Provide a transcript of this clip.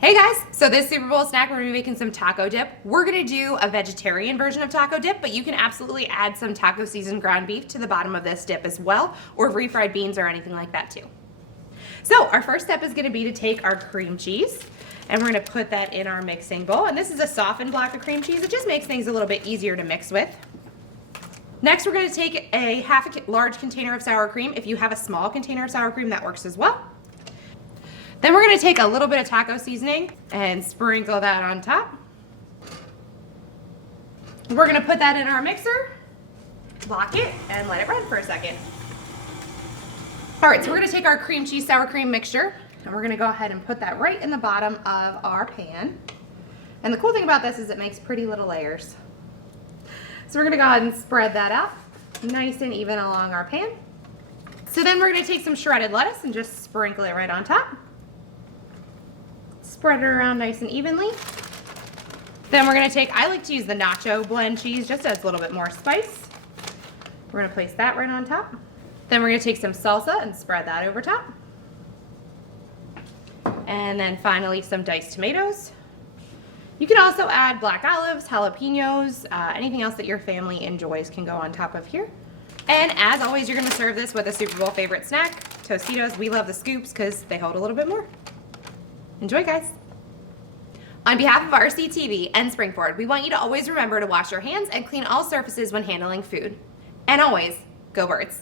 Hey guys, so this Super Bowl snack, we're gonna be making some taco dip. We're gonna do a vegetarian version of taco dip, but you can absolutely add some taco seasoned ground beef to the bottom of this dip as well, or refried beans or anything like that too. So our first step is gonna be to take our cream cheese and we're gonna put that in our mixing bowl. And this is a softened block of cream cheese. It just makes things a little bit easier to mix with. Next, we're gonna take a large container of sour cream. If you have a small container of sour cream, that works as well. Then we're gonna take a little bit of taco seasoning and sprinkle that on top. We're gonna put that in our mixer, lock it, and let it run for a second. All right, so we're gonna take our cream cheese sour cream mixture and we're gonna go ahead and put that right in the bottom of our pan. And the cool thing about this is it makes pretty little layers. So we're gonna go ahead and spread that out nice and even along our pan. So then we're gonna take some shredded lettuce and just sprinkle it right on top. Spread it around nice and evenly. Then we're gonna take, I like to use the nacho blend cheese, just adds a little bit more spice. We're gonna place that right on top. Then we're gonna take some salsa and spread that over top. And then finally some diced tomatoes. You can also add black olives, jalapenos, anything else that your family enjoys can go on top of here. And as always, you're gonna serve this with a Super Bowl favorite snack, Tostitos. We love the scoops because they hold a little bit more. Enjoy, guys. On behalf of RCTV and Springford, we want you to always remember to wash your hands and clean all surfaces when handling food. And always, go Birds.